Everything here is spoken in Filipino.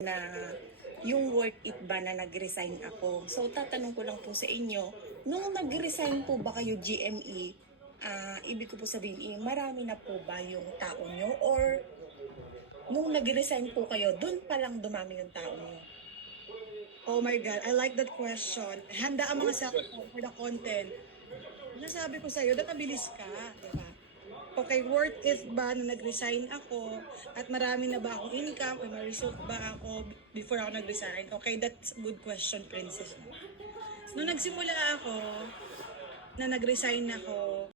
na yung worth it ba na nag-resign ako. So tatanong ko lang po sa inyo, nung nag-resign po ba kayo GME, ibig ko po sabihin, marami na po ba yung tao nyo? Or nung nag-resign po kayo, dun pa lang dumami yung tao nyo? Oh my God, I like that question. Handa ang mga self for the content. Nasabi ko sa'yo, mabilis ka, di ba? Okay, worth it ba na nag-resign ako at marami na ba akong income o may result ba ako before ako nag-resign? Okay, that's a good question, Princess. Nung nagsimula ako, na nag-resign ako